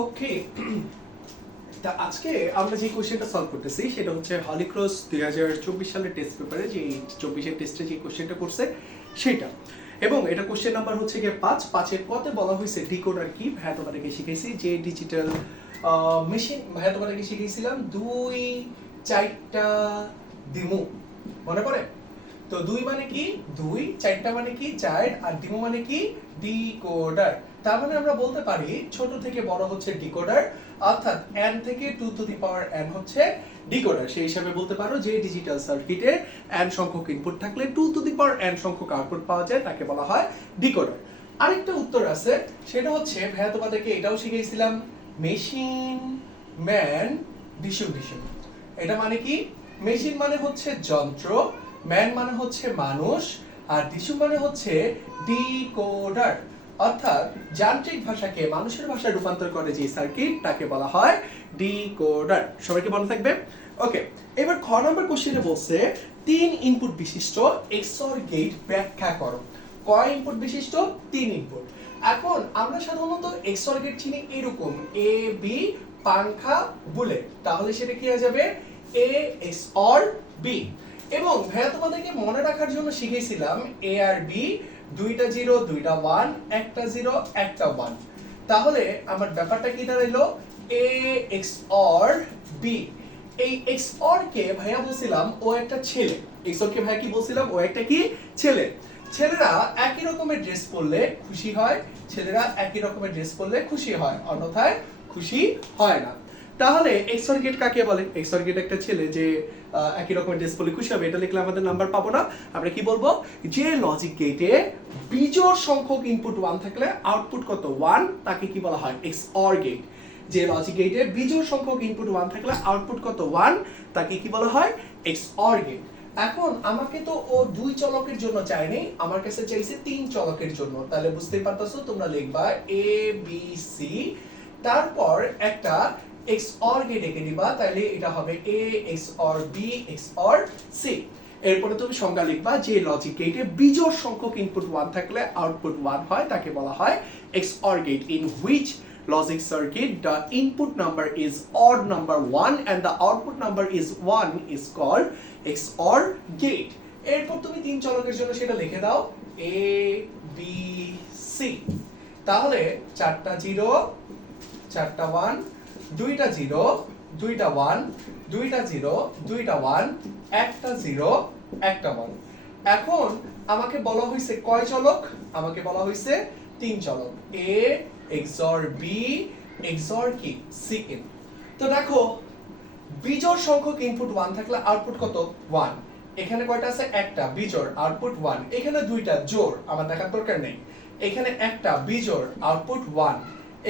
ওকে, তা আজকে আমরা যে কোশ্চেনটা সলভ করতেছি সেটা হচ্ছে হলিক্রস 2024 সালের টেস্ট পেপারে যে 24-এর টেস্টে যে কোশ্চেনটা করছে সেটা। এবং এটা কোশ্চেন নাম্বার হচ্ছে গিয়ে 5-5-এর কতে বলা হয়েছে ডিকোডার কি। ভাইয়া তোমাদেরকে শিখাইছি যে ডিজিটাল মেশিন, ভাইয়া তোমাদেরকে শিখাইছিলাম 2-4টা দিমু, মনে পড়ে? তো 2 মানে কি 2, 4টা মানে কি 4, আর ডিমো মানে কি ডিকোডার। তার মানে আমরা বলতে পারি ছোট থেকে বড় হচ্ছে ডিকোডার, অর্থাৎ n থেকে 2 টু দি পাওয়ার n হচ্ছে ডিকোডার। সেই হিসাবে বলতে পারো যে ডিজিটাল সার্কিটে n সংখ্যক ইনপুট থাকলে 2 টু দি পাওয়ার n সংখ্যক আউটপুট পাওয়া যায়, তাকে বলা হয় ডিকোডার। আরেকটা উত্তর আছে, সেটা হচ্ছে ভাইয়া তোমাদেরকে এটাও শিখিয়েছিলাম মেশিন ম্যান ডিসুম ডিসুম। এটা মানে কি? মেশিন মানে হচ্ছে যন্ত্র, ম্যান মানে হচ্ছে মানুষ, আর ডিসুম মানে হচ্ছে ডিকোডার। অর্থাৎ যান্ত্রিক ভাষাকে মানুষের ভাষায় রূপান্তর করে যে সার্কিট তাকে বলা হয় ডিকোডার। সবাইকে মনে থাকবে? ওকে, এবার খ নম্বর কোশ্চেনে বলছে 3 ইনপুট বিশিষ্ট এক্সঅর গেট ব্যাখ্যা করো। কয় ইনপুট বিশিষ্ট? 3 ইনপুট। এখন আমরা সাধারণত এক্সঅর গেট চিনি এরকম এ বি পাংখা বুলেট, তাহলে সেটা কি হয়ে যাবে এ এক্সঅর বি। এবং ভাইয়া তোমাদেরকে মনে রাখার জন্য শিখিয়েছিলাম এ আর বি, দুইটা 0 দুইটা 1, একটা 0 একটা 1। তাহলে আমার ব্যাপারটা কি দাঁড়াইলো এ এক্সঅর বি। এই এক্সঅর কে ভাইয়া বলছিলাম ও একটা ছেলে। এক্সঅর কে ভাইয়া কি বলছিলাম? ও একটা কি ছেলে। ছেলেরা একই রকমের ড্রেস পরলে খুশি হয়, ছেলেরা একই রকমের ড্রেস পরলে খুশি হয়, অন্যথায় খুশি হয় না। তাহলে এক্সঅর গেট কাকে বলে? এক্সঅর গেট একটা ছেলে যে একই রকমের ড্রেস পরলে খুশি হবে, এটা লিখলে আমাদের নাম্বার পাবো না। আমরা কি বলবো? যে লজিক গেটে বিজোড় সংখ্যক ইনপুট 1 থাকলে আউটপুট কত 1, তাকে কি বলা হয়? এক্সঅর গেট। যে লজিক গেটে বিজোড় সংখ্যক ইনপুট 1 থাকলে আউটপুট কত 1, তাকে কি বলা হয়? এক্সঅর গেট। এখন আমাকে তো ও 2 চলকের জন্য চাইনি, আমার কাছে চাইছে 3 চলকের জন্য। তাহলে বুঝতেই পারতাছো, তোমরা লিখবা এ বি সি, তারপর একটা XOR গেট এঁকে দিবা, তাহলে এটা হবে A XOR B XOR C। এরপরে তুমি সংজ্ঞা লিখবা যে লজিক গেটে বিজোড় সংখ্যক ইনপুট 1 থাকলে আউটপুট 1 হয়, তাকে বলা হয় XOR gate. In which logic circuit the input number is odd number 1 and the output number is 1 is called XOR gate। এরপর তুমি 3 চলকের জন্য সেটা লিখে দাও A B C। তাহলে 4টা 0 4টা 1, দুইটা 0 দুইটা 1, দুইটা 0 দুইটা 1, একটা 0 একটা 1। এখন আমাকে বলা হয়েছে কয় চলক? আমাকে বলা হয়েছে 3 চলক A XOR B XOR কি C in। তো দেখো বিজোড় সংখ্যক ইনপুট 1 থাকলে আউটপুট কত 1। এখানে কয়টা আছে? একটা বিজোড়, আউটপুট 1। এখানে দুইটা জোড়, আমার দেখার দরকার নেই। এখানে একটা বিজোড়, আউটপুট 1।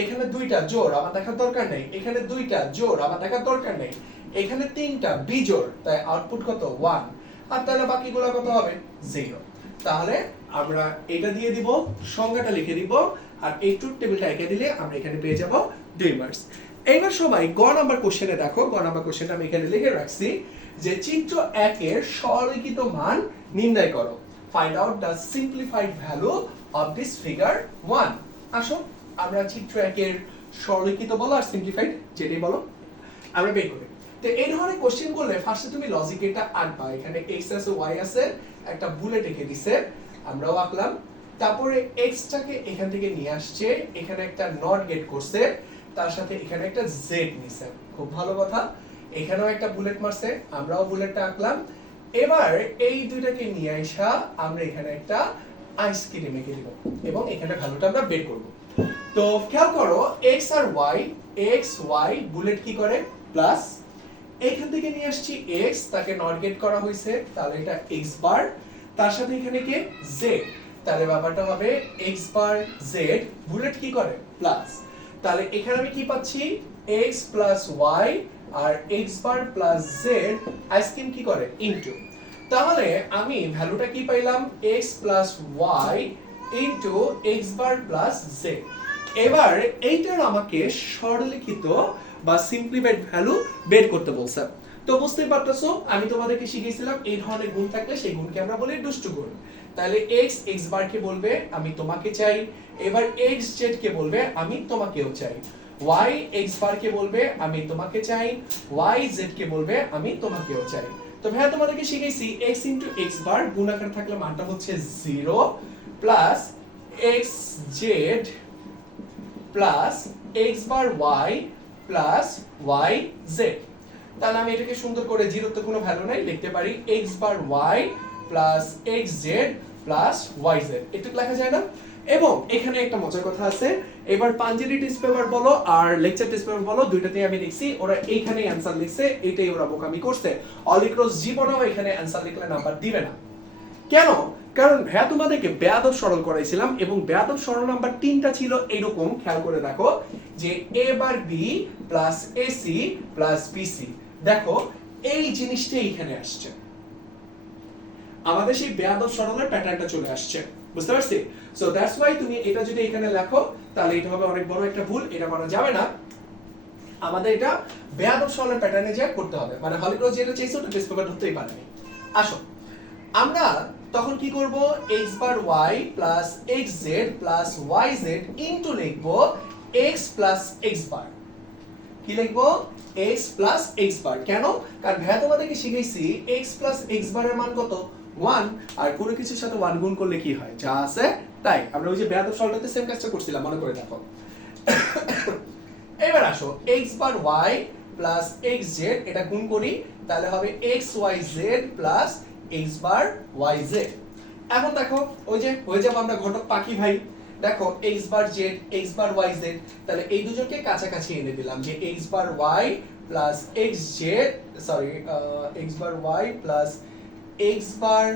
এখানে দুইটা জোড়, আমার দেখার দরকার নেই। এখানে দুইটা জোড়, আমার দেখার দরকার নেই। এখানে তিনটা বিজোড়, তাই আউটপুট কত 1। আর তাহলে বাকিগুলো কত হবে 0। তাহলে আমরা এটা দিয়ে দিব, সংজ্ঞাটা লিখে দিব, আর এই ট্রুথ টেবিলটা এঁকে দিলে আমরা এখানে পেয়ে যাব 2 মার্কস। এইবার সবাই গ নাম্বার কোশ্চেনে দেখো। গ নাম্বার কোশ্চেনটা আমি এখানে লিখে রাখছি যে চিত্র 1 এর সরলীকৃত মান নির্ণয় করো। Find out the simplified value of this figure 1। আসো আমরা চিত্র 1 এর সরলীকৃত বলো আর সিম্পলিফাইড যেটাই বলো আমরা বের করি। তো এই ধরনের কোশ্চেন করলে ফার্স্টে তুমি লজিক এটা আঁকবা। এখানে x আছে y আছে, একটা বুলেট এঁকে দিছে, আমরাও আঁকলাম। তারপরে x টাকে এখান থেকে নিয়ে আসছে, এখানে একটা নট গেট করছে, তার সাথে এখানে একটা z নিছে। খুব ভালো কথা। এখানেও একটা বুলেট মারছে, আমরাও বুলেটটা আঁকলাম। এবার এই দুইটাকে নিয়ে আসা আমরা এখানে একটা আইসক্রিম এঁকে দিব এবং এখানে ভ্যালুটা আমরা বের করব। তো খেয়াল করো x আর y, x y বুলেট কি করে প্লাস, এখান থেকে নিয়ে আসছি x, তাকে নট গেট করা হয়েছে, তাহলে এটা x বার, তার সাথে এখানে কি z, তাহলে ব্যাপারটা হবে x বার z, বুলেট কি করে প্লাস। তাহলে এখানে আমি কি পাচ্ছি x প্লাস y আর x বার প্লাস z, আইসক্রিম কি করে ইনটু। তাহলে আমি ভ্যালুটা কি পাইলাম x plus y into x বার প্লাস z। এবার এইটার আমাকে সরলীকৃত বা সিম্পলিফাইড ভ্যালু বের করতে বলছে। তো বুঝতেই পারতেছো আমি তোমাদেরকে শিখিয়েছিলাম এই ধরনের গুণ থাকলে সেই গুণকে আমরা বলি দুষ্টু গুণ। তাহলে x x বার কে বলবে আমি তোমাকে চাই, এবার x z কে বলবে আমি তোমাকেও চাই। y x বার কে বলবে আমি তোমাকে চাই, y z কে বলবে আমি তোমাকেও চাই। তো ভাইয়া তোমাদেরকে শিখাইছি x ইনটু x বার গুণাকার থাকলে মানটা হচ্ছে 0 plus x z plus x বার y প্লাস y z। তাহলে আমি এটাকে সুন্দর করে জিরো তো কোনো ভ্যালু নাই লিখতে পারি x বার y plus x z plus y z। একটু লেখা যায় না? এবং এখানে একটা মজার কথা আছে, এবার পাঞ্জেরি টেস্ট পেপার বলো আর লেকচার টেস্ট পেপার বলো দুইটাতেই আমি দেখছি ওরা এইখানে অ্যানসার লিখছে, এটাই ওরা বোকামি করছে। অলিক্রস জীবনেও এখানে অ্যানসার লিখলে নাম্বার দিবে না। কেন? কারণ ভাইয়া তোমাদেরকে বেয়াদব সরল করাইছিলাম এবং বেয়াদব সরল নাম্বার 3টা ছিল এরকম, খেয়াল করে দেখো যে a bar b plus ac plus bc। দেখো এই জিনিসটা এখানে আসছে, আমাদের সেই বেয়াদব সরলের প্যাটার্নটা চলে আসছে, বুঝতে পারছি? সো দ্যাটস ওয়াই তুমি এটা যদি এখানে লেখো তাহলে এটা হবে অনেক বড় একটা ভুল, এটা করা যাবে না। আমাদের এটা বেয়াদব সরলের প্যাটার্নে যা করতে হবে, মানে হলিক্রস যেটা চাইছো ওটা টেস্ট পেপার ধরতেই পারেনি। আসো আমরা তখন কি করব, x বার y plus xz plus yz into লিখব x প্লাস x বার। কি লিখব? x প্লাস x বার। কেন? কারণ ভাইয়া তোমাদেরকে শিখাইছি x প্লাস x বারের মান কত? 1। আর কোনো কিছুর সাথে 1 গুণ করলে কি হয়? যা আছে তাই। আমরা ওই যে বেয়াদব সরলটাতে সেম কাজটা করছিলাম, মনে করে দেখো। এবার আসো x বার y প্লাস xz এটা গুণ করি, তাহলে হবে xyz প্লাস x বার yz। এখন দেখো ওই যে হয়ে যাব আমরা ঘটক পাখি ভাই। দেখো x বার z x বার yz, তাহলে এই দুজনকে কাছাকাছি এনে দিলাম যে x বার y plus xz sorry x বার y প্লাস x বার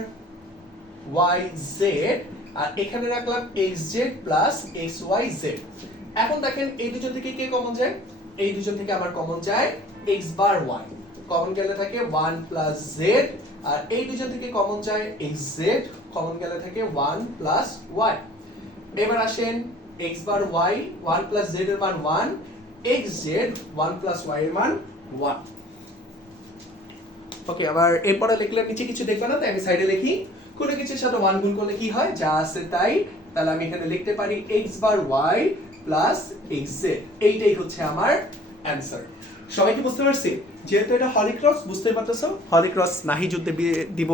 yz আর এখানে রাখলাম xz প্লাস xyz। এখন দেখেন এই দুজন থেকে কে কমন যায়? এই দুজন থেকে আমার কমন যায় x বার y, কমন গেলে থাকে 1 প্লাস z। আর এই দুজন থেকে কমন যায় xz, কমন গেলে থাকে 1 প্লাস y। এবার আসেন x বার y 1 প্লাস z এর মান 1, xz 1 প্লাস y এর মান 1। ওকে, আবার এরপরে লিখলে নিচে কিছু দেখবে না, তাই আমি সাইডে লিখি কোনো কিছুর সাথে 1 গুণ করলে কি হয়? যা আছে তাই। তাহলে আমি এখানে লিখতে পারি x বার y প্লাস xz। এইটাই হচ্ছে আমার অ্যানসার। সবাই কি বুঝতে পারছি? যেহেতু এটা হলিক্রস, বুঝতেই পারতেছো হলিক্রস নাহি যুদ্ধে দিব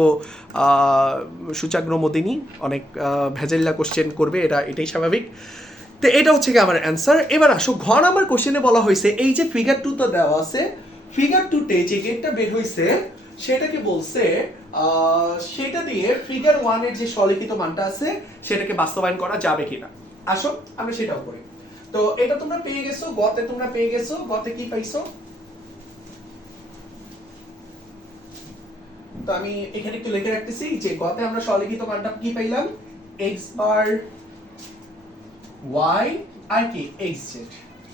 সূচাগ্র মোদিনী অনেক ভেজাল্লা কোশ্চেন করবে, এটাই স্বাভাবিক। তো এটা হচ্ছে কি আমার অ্যানসার। এবার আসো ঘ নাম্বার কোশ্চেনে বলা হয়েছে এই যে ফিগার 2 তো দেওয়া আছে, ফিগার 2 তে যে গেটটা বের হইছে সেটাকে বলছে সেটা দিয়ে ফিগার 1 এর যে সলিখিত মানটা আছে সেটাকে বাস্তবায়ন করা যাবে কিনা। আসো আমরা সেটাও করি। তো এটা তোমরা পেয়ে গেছো, গতে তোমরা পেয়ে গেছো। গতে কি পাইছো? তো আমি এখানে একটু লিখে রাখতেছি যে গতে আমরা সলিখিত মানটা কি পাইলাম? x বার y আর কি xz।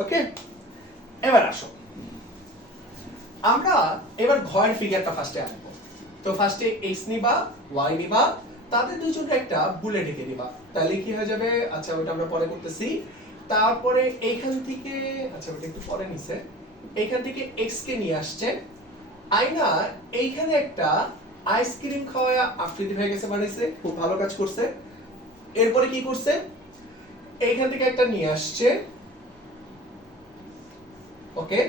ওকে, এবার আসো আমরা এবার ঘয়ের ফিগারটা ফার্স্টে আনবো। তো ফার্স্টে x নিবা y নিবা, তাদের দুইজনের একটা বুলেট এঁকে দিবা, তাহলে কি হয়ে যাবে? আচ্ছা ওটা আমরা পরে করতেছি। তারপরে এইখান থেকে আচ্ছা ওটা একটু পরে নিছে, এইখান থেকে x কে নিয়ে আসছে আয়না, এইখানে একটা আইসক্রিম খাওয়া আকৃতি হয়ে গেছে, বানাইছে, খুব ভালো কাজ করছে। এরপরে কি করছে? এইখান থেকে একটা নিয়ে আসছে, ওকে,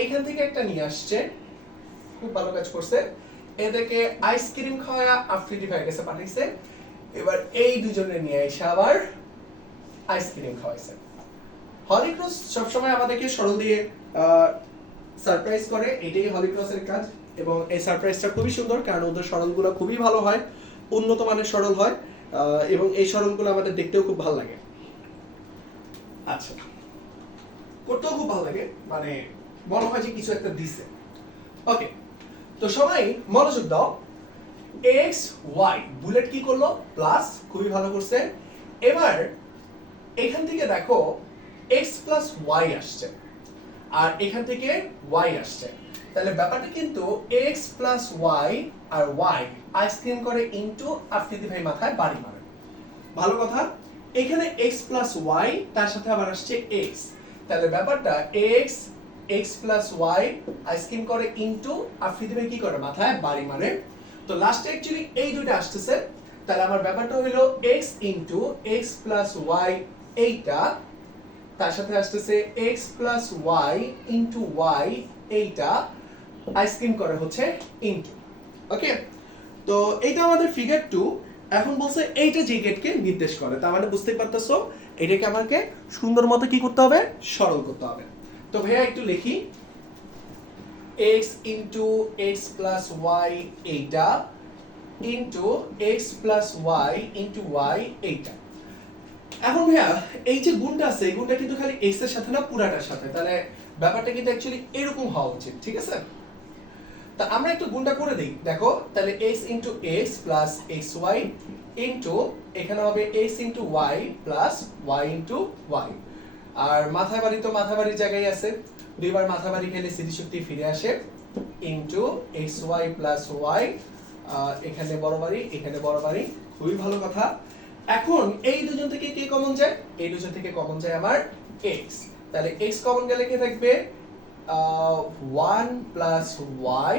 এইখান থেকে একটা নিয়ে আসছে, খুব ভালো কাজ করছে। এদেরকে আইসক্রিম খাওয়া আকৃতি হয়ে গেছে, পাঠাইছে। এবার এই দুজনে নিয়ে এসে আবার আইসক্রিম খাওয়াইছে। হলিক্রস সবসময় আমাদেরকে সরল দিয়ে সারপ্রাইজ করে, এটাই হলিক্রসের কাজ। এবং এই সারপ্রাইজটা খুবই সুন্দর কারণ ওদের সরলগুলো খুবই ভালো হয়, উন্নত মানের সরল হয় এবং এই সরলগুলো আমাদের দেখতেও খুব ভালো লাগে। আচ্ছা, করতেও খুব ভালো লাগে, মানে মনে হয় যে কিছু একটা দিছে। ওকে, তো সবাই মনোযোগ দাও। x y বুলেট কি করলো? প্লাস, খুবই ভালো করছে। এবার এখান থেকে দেখো x প্লাস y আসছে আর এখান থেকে y আসছে, তাহলে ব্যাপারটা কিন্তু x প্লাস y আর y আইসক্রিম করে ইনটু আফ্রিদি ভাই মাথায় বাড়ি মারে। ভালো কথা, এখানে x প্লাস y তার সাথে আবার আসছে x, তাহলে ব্যাপারটা x প্লাস y আইসক্রিম করে ইনটু আফ্রিদি ভাই কি করে? মাথায় বাড়ি মারে। তো লাস্টে অ্যাকচুয়ালি এই দুটো আসতেছে, তাহলে আমার ব্যাপারটা হলো x into x plus y এইটা তার সাথে আসতেছে x plus y into y, এইটা আইসক্রিম করে হচ্ছে ইন্টু। ওকে, তো এইটা আমাদের ফিগার 2। এখন বলছে এইটা যে গেটকে নির্দেশ করে, তার মানে বুঝতে পারতেছো এটাকে আমাকে সুন্দর মতো কি করতে হবে, সরল করতে হবে। তো ভাইয়া একটু লিখি, x into x plus y এইটা into x plus y into y এইটা। এখন ভাইয়া এই যে গুণটা আছে, এই গুণটা কিন্তু খালি x এর সাথে না, পুরাটার সাথে, তাহলে ব্যাপারটা কিন্তু অ্যাকচুয়ালি এরকম হওয়া উচিত, ঠিক আছে? তা আমরা একটু গুণটা করে দিই, দেখো তাহলে x into x plus x y into এখানে হবে x into y plus y into y. আর মাথায় বাড়ি তো মাথা বাড়ির জায়গায় আছে, দুইবার মাথা বাড়ি খেলে স্মৃতিশক্তি ফিরে আসে, into x y plus y, এখানে বড় বাড়ি এখানে বড় বাড়ি, খুবই ভালো কথা। এখন এই দুজন থেকে কে কমন যায়, এই দুজন থেকে কমন যায় আমার x, তাহলে x কমন গেলে কে থাকবে 1 প্লাস ওয়াই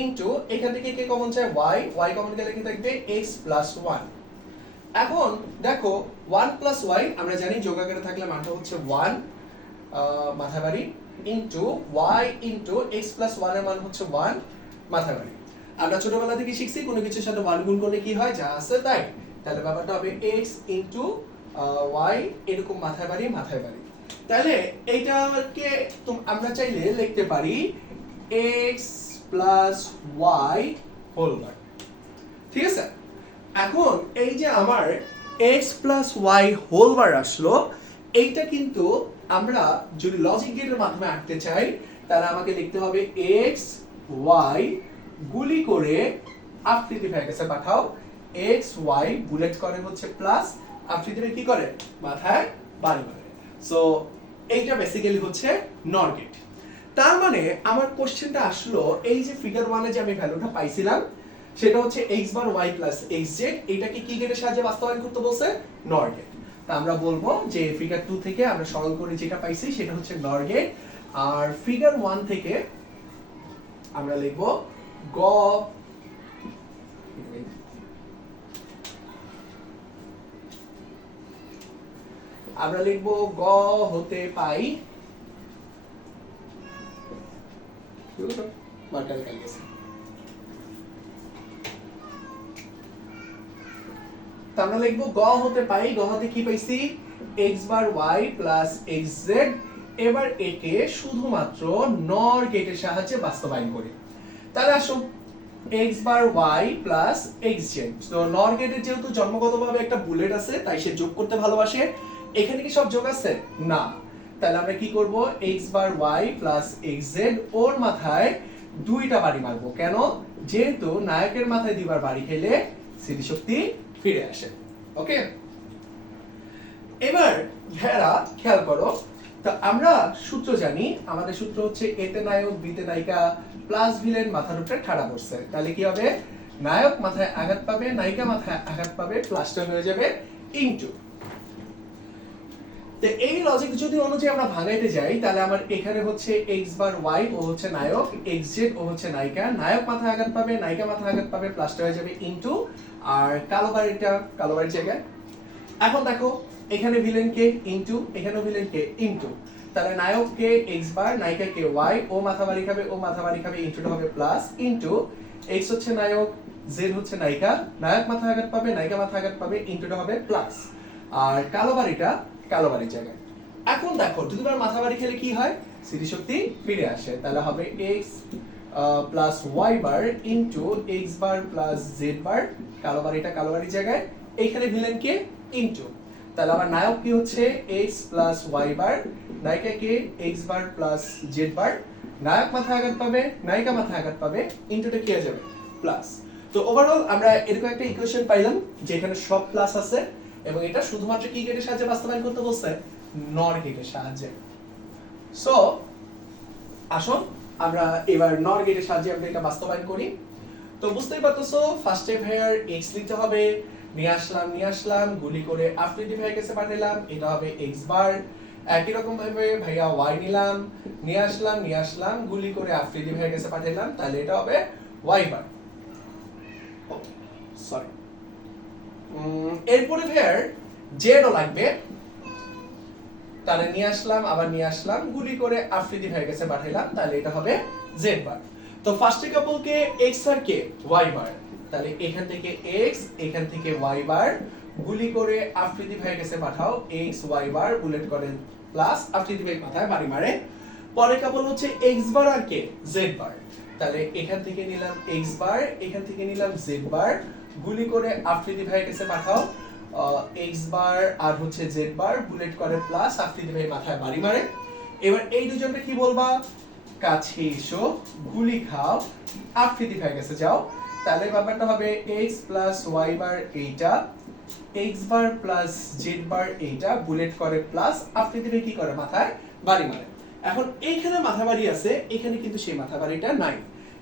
ইন্টু এখান থেকে কে কমন যায় y, y কমন গেলে কি থাকবে x প্লাস 1। এখন দেখো 1 প্লাস ওয়াই আমরা জানি যোগ আকারে থাকলে মানটা হচ্ছে 1 মাথা বাড়ি into y into x plus 1 এর মান হচ্ছে 1 মাথা বাড়ি। আমরা ছোটবেলা থেকে শিখছি কোনো কিছুর সাথে 1 গুণ করলে কি হয়, যা আছে তাই, তাহলে ব্যাপারটা হবে x ইন্টু y এরকম মাথায় বাড়ি মাথায় বাড়ি। তাহলে এইটাকে আমরা চাইলে লিখতে পারি x plus y whole bar, ঠিক আছে? এখন এই যে আমার x plus y whole bar আসলো, এইটা কিন্তু আমরা যদি লজিক গেটের মাধ্যমে আঁকতে চাই তাহলে আমাকে লিখতে হবে x y গুলি করে আকৃতি ভ্যাকেসে পাঠাও, x y বুলেট করে হচ্ছে প্লাস, আকৃতিতে কি করে মাথায় বাড়ি মারে। সো এইটা বেসিক্যালি হচ্ছে নর গেট। তার মানে আমার কোশ্চেনটা আসলো এই যে ফিগার 1 এ যে আমি ভ্যালুটা পাইছিলাম সেটা হচ্ছে x বার y প্লাস xz, এটাকে কি গেটের সাহায্যে বাস্তবায়ন করতে বলছে, নর গেট। তা আমরা বলবো যে ফিগার 2 থেকে আমরা সরল করে যেটা পাইছি সেটা হচ্ছে নর গেট, আর ফিগার 1 থেকে আমরা লিখব গ, আমরা লিখব গ হতে পাই মার্কার কাল গেছে, আমরা লিখবো গ হতে পাই, গ হতে কি পাইছি x বার y প্লাস xz। এবার একে শুধুমাত্র নর গেটের সাহায্যে বাস্তবায়ন করি, তাহলে আসো x বার y প্লাস xz। তো নর গেটের যেহেতু জন্মগতভাবে একটা বুলেট আছে তাই সে যোগ করতে ভালোবাসে, এখানে কি সব যোগ আছে না, তাহলে আমরা কি করব x বার y প্লাস xz ওর মাথায় দুইটা বাড়ি মারবো, কেন, যেহেতু নায়কের মাথায় দুইবার বাড়ি খেলে স্মৃতিশক্তি ফিরে আসে। ওকে, এবার ভেড়া খেয়াল করো, তো আমরা সূত্র জানি, আমাদের সূত্র হচ্ছে এতে নায়ক বিতে নায়িকা প্লাস ভিলেন মাথার উপরে ঠাড়া পড়ছে, তাহলে কি হবে নায়ক মাথায় আঘাত পাবে নায়িকা মাথায় আঘাত পাবে, প্লাসটা হয়ে যাবে ইনটু। তো এই লজিক যদি অনুযায়ী আমরা ভাঙাইতে যাই তাহলে আমার এখানে হচ্ছে x বার y ও হচ্ছে নায়ক, xz ও হচ্ছে নায়িকা, নায়ক মাথায় আঘাত পাবে নায়িকা মাথায় আঘাত পাবে, প্লাসটা হয়ে যাবে ইনটু, আর কালো বাড়ির জায়গায়। এখন দেখো এখানে ভিলেন কে ইনটু, এখানেও ভিলেন কে ইনটু, তাহলে নায়ক কে x বার নায়িকা কে y, ও মাথা বাড়ি খাবে ও মাথা বাড়ি খাবে, ইনটুটা হবে প্লাস ইনটু, x হচ্ছে নায়ক z হচ্ছে নায়িকা, নায়ক মাথা আঘাত পাবে নায়িকা মাথা আঘাত পাবে, ইনটুটা হবে প্লাস, আর কালো বাড়ির জায়গায়। এখন দেখো দুবার মাথা বাড়ি খেলে কি হয়, স্মৃতিশক্তি ফিরে আসে, তাহলে হবে x প্লাস y বার ইনটু x বার প্লাস z বার, কালো বাড়ির জায়গায়, এইখানে ভিলেন কে ইনটু, তাহলে আমার নায়ক কি হচ্ছে x প্লাস y বার, নায়িকা কে x বার প্লাস z বার, নায়ক মাথা আঘাত পাবে নায়িকা মাথা আঘাত পাবে, ইনটুটা কি হয়ে যাবে প্লাস। তো ওভারঅল আমরা এরকম একটা ইকুয়েশন পাইলাম যেখানে সব প্লাস আছে, এবং এটা শুধুমাত্র কি গেটের সাহায্যে বাস্তবায়ন করতে বলছে, নর গেটের সাহায্যে। সো আসুন আমরা এবার নর গেটের সাহায্যে আমরা এটা বাস্তবায়ন করি। তো বুঝতেই পারতেছো ফার্স্টে ভাইয়ার x নিতে হবে, নিয়ে আসলাম গুলি করে আফ্রিদি ভাইয়ের কাছে পাঠালাম, এটা হবে x বার। একই রকম ভাবে ভাইয়া y নিলাম, নিয়ে আসলাম গুলি করে আফ্রিদি ভাইয়ের কাছে পাঠালাম, তাহলে এটা হবে y বার। সরি, এরপরে ভাইয়ার জেডও লাগবে, তাহলে নিয়ে আসলাম, আবার নিয়ে আসলাম, গুলি করে আফ্রিদি ভাইয়ের কাছে পাঠাইলাম, তাহলে এটা হবে জেড বার। তো ফার্স্ট কাপলকে এক্স আর কে ওয়াই বার, তাহলে এখান থেকে এক্স, এখান থেকে ওয়াই বার, গুলি করে আফ্রিদি ভাইয়ের কাছে পাঠাও, এক্স ওয়াই বার, বুলেট করে প্লাস আফ্রিদি ভাই মাথায় বাড়ি মারে। পরের কাপল হচ্ছে এক্স বার আর কে জেড বার, তাহলে এখান থেকে নিলাম এক্স বার, এখান থেকে নিলাম জেড বার, গুলি করে আফ্রিদি ভাইয়ের কাছে পাঠাও, এক্স বার আর হচ্ছে জেড বার, বুলেট করে প্লাস আফ্রিদি ভাই মাথায় বাড়ি মারে। এবার এই দুজনকে কি বলবা, কাছে এসো, গুলি খাও, আফ্রিদি ভাইয়ের কাছে যাও, তাহলে ব্যাপারটা হবে এক্স প্লাস ওয়াই বার এইটা, x bar plus Z bar এইটা, বুলেট করে প্লাস আফ্রিদি ভাই কি করে মাথায় বাড়ি মারে। এখন এইখানে মাথা বাড়ি আছে, এখানে কিন্তু সেই মাথা বাড়িটা নাই।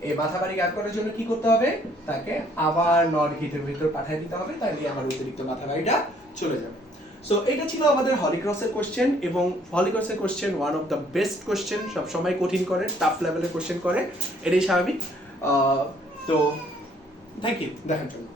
এই মাথা বাড়ি জ্ঞাত করার জন্য কি করতে হবে, তাকে আবার নট গেটের ভিতর পাঠিয়ে দিতে হবে, তাইলে আমার অতিরিক্ত মাথা বাড়িটা চলে যাবে। সো এটা ছিল আমাদের হলিক্রসের কোশ্চেন, এবং হলিক্রসের question one of the best question, সব সময় কঠিন করে, টাফ লেভেলের কোশ্চেন করে, এটাই স্বাভাবিক। তো থ্যাংক ইউ দেখার জন্য।